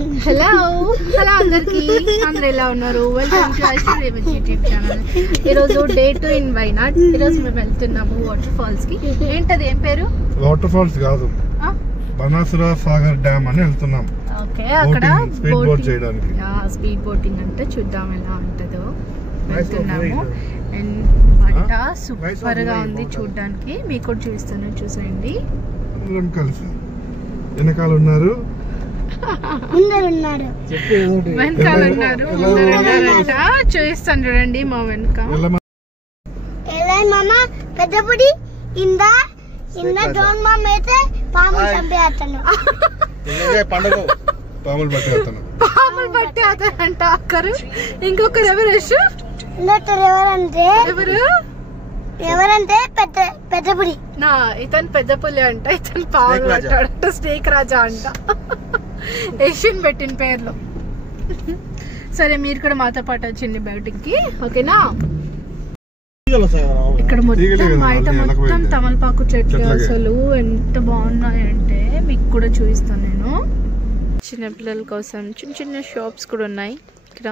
Hello hello అందరికి, అందరు ఎలా ఉన్నారు? Welcome to Aishwarya YouTube channel. ఈరోజు డే 2 ఇన్ వైనాడ్. ఈరోజు మేము వెళ్తున్నాము వాటర్ ఫాల్స్ కి. ఏంటది, ఏం పేరు? వాటర్ ఫాల్స్ కాదు, బనాసుర సాగర్ డ్యామ్ అని వెళ్తున్నాం. ఓకే, అక్కడ స్పీడ్ బోట్ చేయడానికి. స్పీడ్ బోటింగ్ అంటే చూద్దాం ఎలా ఉంటుందో. వెళ్తున్నాము అండ్ వంట సూపర్ గా ఉంది చూడడానికి. మీకు కూడా చూపిస్తాను, చూసేయండి. అందరం కలిసి వెనకాల ఉన్నారు, వెనకాల ఉన్నారు, చూపిస్తాను చూడండి మా వెనక. పెద్దపుడి కింద డ్రోన్ మామ అయితే పాములు చంపేస్తాను, పాములు పట్టే అతనంట అక్కరు. ఇంకొకరు ఎవరంటే పెద్దపుడి. ఇతను పెద్ద పులి అంట, ఇతను పాములు పట్టాడంట, స్నేక్ రాజా అంట. ఏషియన్ పెట్టిన పేర్లు. సరే, మీరు కూడా మాతో పాటు వచ్చింది బయటికి కి, ఓకేనా? ఇక్కడ మొత్తం బయట మొత్తం తమలపాకు చెట్లు అసలు ఎంత బాగున్నాయంటే మీకు కూడా చూపిస్తాను నేను. చిన్నపిల్లల కోసం చిన్న చిన్న షాప్స్ కూడా ఉన్నాయి ఇక్కడ.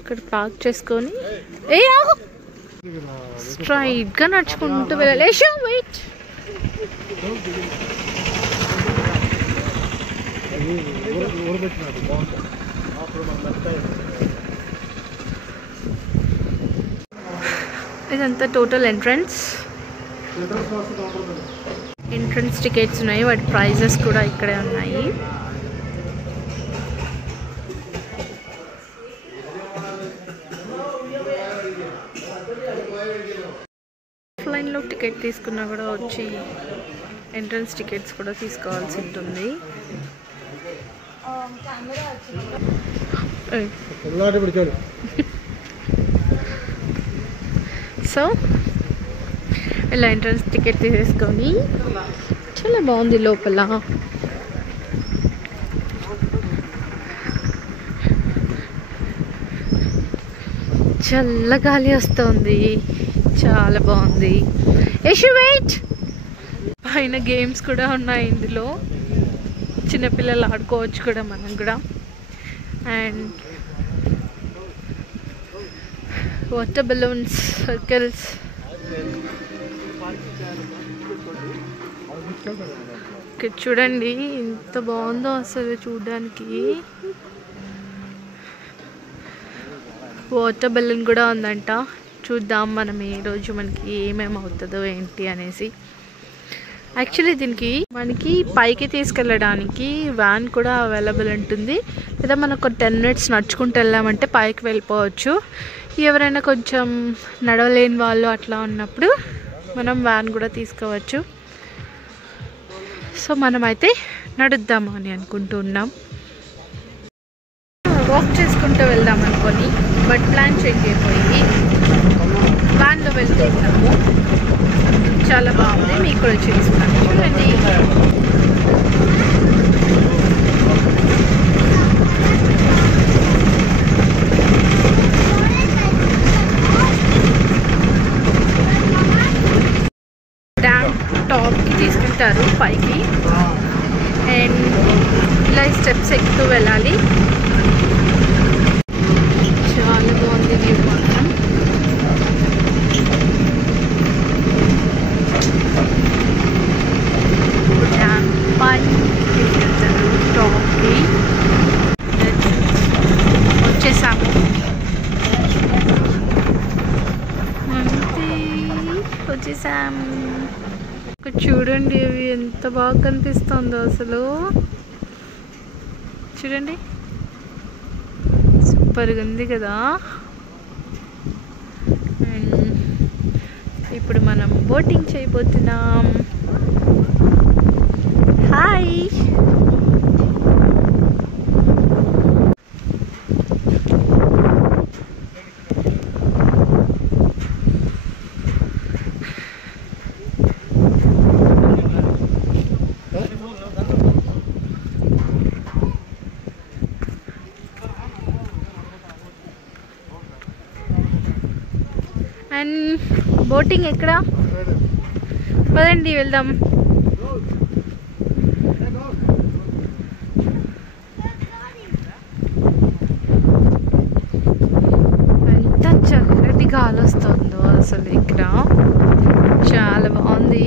ఇక్కడ పార్క్ చేసుకొని స్ట్రైట్ గా నడుచుకుంటూ వెళ్ళాలి. వెయిట్, ఇదంతా టోటల్ ఎంట్రన్స్ టికెట్స్ ఉన్నాయి, వాటి ప్రైజెస్ కూడా ఇక్కడే ఉన్నాయి. ఆఫ్లైన్లో టికెట్ తీసుకున్నా కూడా వచ్చి ఎంట్రన్స్ టికెట్స్ కూడా తీసుకోవాల్సి ఉంటుంది. సో ఇలా ఎంట్రన్స్ టికెట్ తీసేసుకొని చాలా బాగుంది లోపల. చల్ల గాలి వస్తుంది, చాలా బాగుంది. వెయిట్, పైన గేమ్స్ కూడా ఉన్నాయి ఇందులో, చిన్నపిల్లలు ఆడుకోవచ్చు కూడా, మనం కూడా. And water balloons, circles. ఇక్కడ చూడండి ఎంత బాగుందో అసలు చూడడానికి. వాటర్ బలూన్ కూడా ఉందంట. చూద్దాం మనం ఈరోజు మనకి ఏమేమి అవుతుందో ఏంటి అనేసి. యాక్చువల్లీ దీనికి మనకి పైకి తీసుకెళ్ళడానికి వ్యాన్ కూడా అవైలబుల్ ఉంటుంది, లేదా మనకు 10 minutes నడుచుకుంటూ వెళ్ళామంటే పైకి వెళ్ళిపోవచ్చు. ఎవరైనా కొంచెం నడవలేని వాళ్ళు అట్లా ఉన్నప్పుడు మనం వ్యాన్ కూడా తీసుకోవచ్చు. సో మనమైతే నడుద్దాము అని అనుకుంటూ ఉన్నాం. వాక్ చేసుకుంటూ వెళ్దాం అనుకొని బట్ ప్లాన్ చేంజ్ అయిపోయి వ్యాన్లో వెళ్తూ ఉన్నాము. చాలా బాగుంది, మీకు కూడా చూపిస్తాను చూడండి. డ్యామ్ టాప్కి తీసుకుంటారు పైకి, అండ్ ఇలా స్టెప్స్ ఎక్కుతూ వెళ్ళాలి. చాలా బాగుంది వ్యూ మాత్రం. డ్యామ్ పైకి తీసుకెళ్తారు టాప్కి. వచ్చేసాము, వచ్చేసాము. చూడండి అవి ఎంత బాగా కనిపిస్తుందో అసలు. చూడండి, సూపర్గా ఉంది కదా. అండ్ ఇప్పుడు మనం బోటింగ్ చేయబోతున్నాం. హాయ్, అండ్ బోటింగ్ ఎక్కడ? పదండి వెళ్దాం. ఎంత చల్లటి గాలి వస్తుందో అసలు ఇక్కడ చాలా బాగుంది.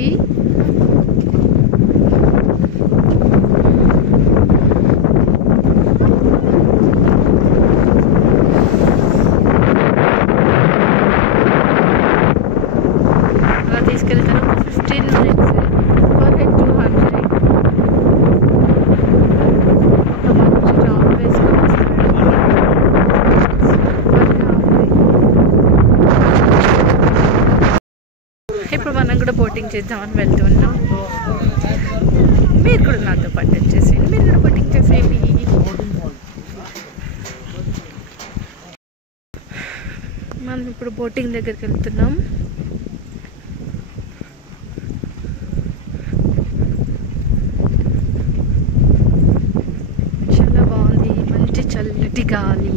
అలా తీసుకెళ్తాను 15 minutes for 200. ఒక మంచి జాబ్ వేసుకొని వస్తాడు. ఇప్పుడు మనం కూడా బోటింగ్ చేద్దామని వెళ్తున్నాం. మీరు కూడా నాతో పాటు వచ్చేసేయండి, మీరు కూడా బోటింగ్ చేసేయండి. మనం ఇప్పుడు బోటింగ్ దగ్గరికి వెళ్తున్నాం. చాలా బాగుంది, మంచి చల్లటి గాలి,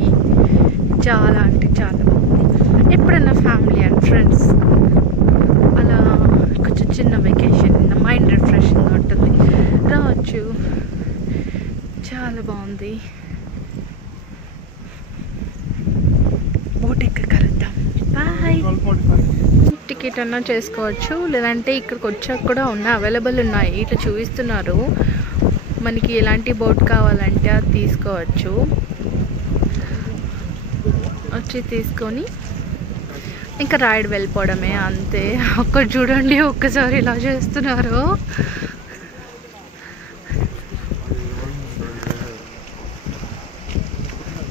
చాలా అంటే చాలా బాగుంది. ఎప్పుడన్నా ఫ్యామిలీ అండ్ ఫ్రెండ్స్ అలా కొంచెం చిన్న వెకేషన్, మైండ్ రిఫ్రెషింగ్ ఉంటుంది, రావచ్చు. చాలా బాగుంది. బోట్ ఎక్కడ కలుద్దాం. బాయ్. టికెట్ అన్నా చేసుకోవచ్చు, లేదంటే ఇక్కడికి వచ్చాక కూడా అవైలబుల్ ఉన్నాయి. ఇట్లా చూపిస్తున్నారు. మనకి ఎలాంటి బోట్ కావాలంటే అది తీసుకోవచ్చు. వచ్చి తీసుకొని ఇంకా రైడ్ వెళ్ళిపోవడమే అంతే. ఒక్కటి చూడండి, ఒక్కసారి ఇలా చేస్తున్నారు.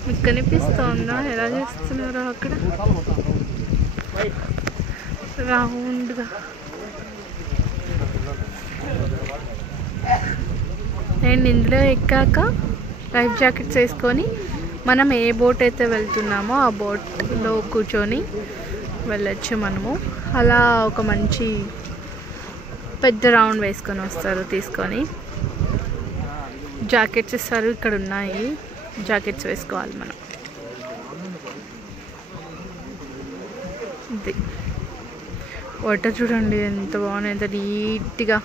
మీకు కనిపిస్తుందా ఎలా చేస్తున్నారో అక్కడ రౌండ్గా. నేను ఇందులో ఎక్కాక లైఫ్ జాకెట్స్ వేసుకొని మనం ఏ బోట్ అయితే వెళ్తున్నామో ఆ బోట్లో కూర్చొని వెళ్ళొచ్చు మనము. అలా ఒక మంచి పెద్ద రౌండ్ వేసుకొని వస్తారు. తీసుకొని జాకెట్స్ ఇస్తారు, ఇక్కడ ఉన్నాయి. జాకెట్స్ వేసుకోవాలి మనం. ఇది వాటర్ చూడండి ఎంత బాగున్నాయి, ఎంత నీట్గా.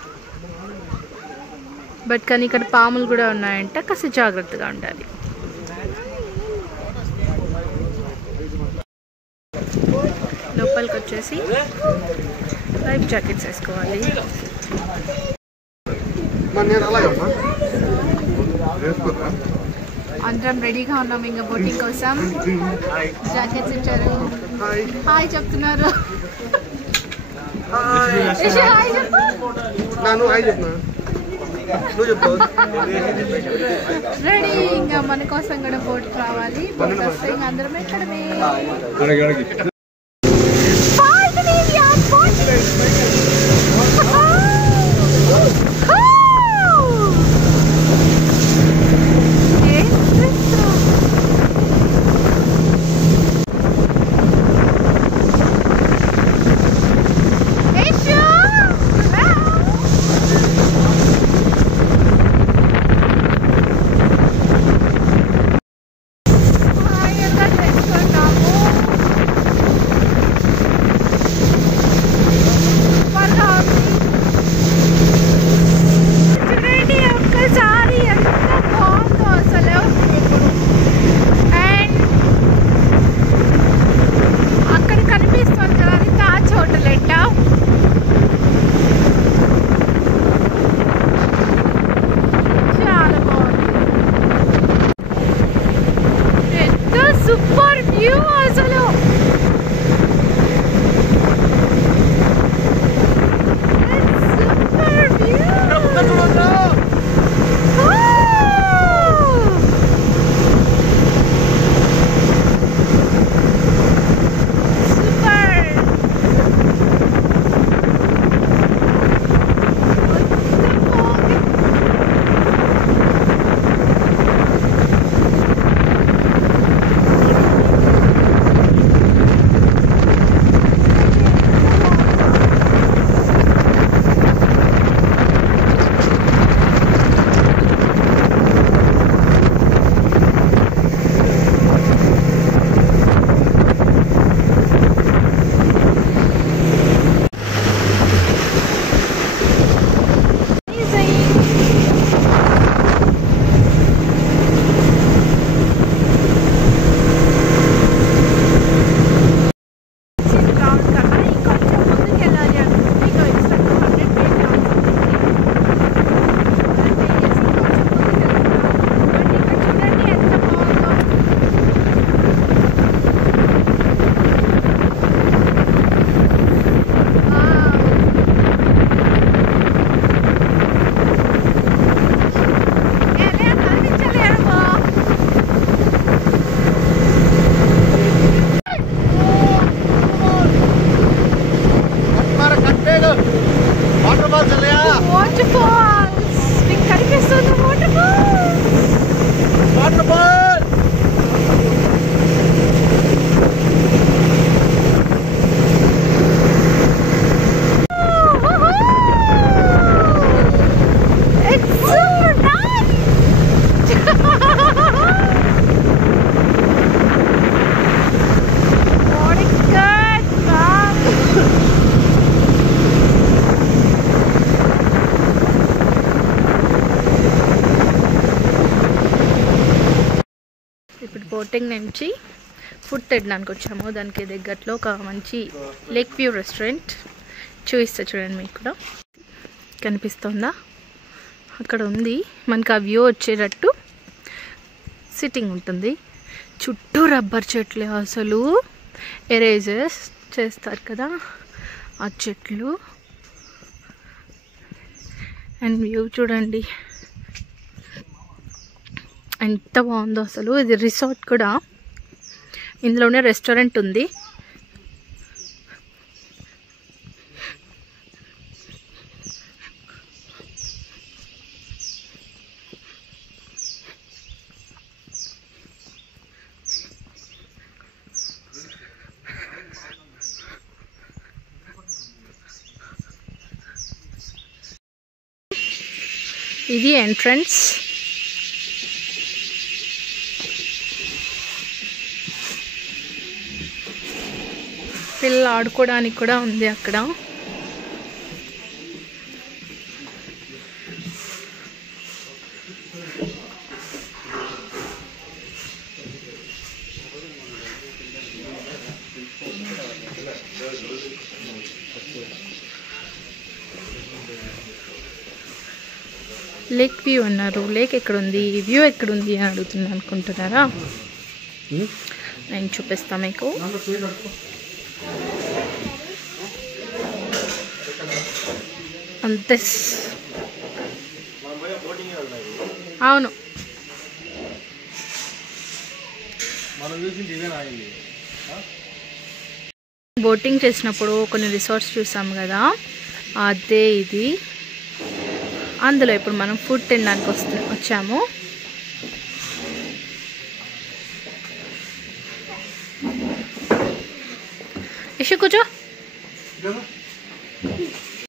బట్ కానీ ఇక్కడ పాములు కూడా ఉన్నాయంట, కాస్త జాగ్రత్తగా ఉండాలి. లోపలికి వచ్చేసి లైఫ్ జాకెట్స్ వేసుకోవాలి. అందరం రెడీగా ఉన్నాం ఇంకా బోటింగ్ కోసం. జాకెట్స్ ఇచ్చారు, హాయ్ చెప్తున్నారు. రెడీ, ఇంకా మన కోసం కూడా బోట్ రావాలి. బోట్ వస్తే ఇంకా అందరం ఎక్కడమే. బోటింగ్ నుంచి ఫుడ్ తినడానికి వచ్చాము. దానికి దగ్గరలో ఒక మంచి లేక్ వ్యూ రెస్టారెంట్ చూపిస్తా చూడండి. మీకు కూడా కనిపిస్తుందా? అక్కడ ఉంది. మనకు ఆ వ్యూ వచ్చేటట్టు సిట్టింగ్ ఉంటుంది. చుట్టూ రబ్బర్ చెట్లు, అసలు ఎరేజర్స్ చేస్తారు కదా ఆ చెట్లు. అండ్ వ్యూ చూడండి ఎంత బాగుందో అసలు. ఇది రిసార్ట్ కూడా, ఇందులోనే రెస్టారెంట్ ఉంది. ఇది ఎంట్రన్స్. పిల్లలు ఆడుకోవడానికి కూడా ఉంది అక్కడ. లేక్ వ్యూ అన్నారు. లేక్ ఎక్కడుంది, వ్యూ ఎక్కడుంది అని అడుగుతున్నా అనుకుంటున్నారా? నేను చూపిస్తా మీకు. అంతే. అవును, బోటింగ్ చేసినప్పుడు కొన్ని రిసార్ట్స్ చూసాము కదా, అదే ఇది. అందులో ఇప్పుడు మనం ఫుడ్ తినడానికి వచ్చాము. ఇషు కూర్చో.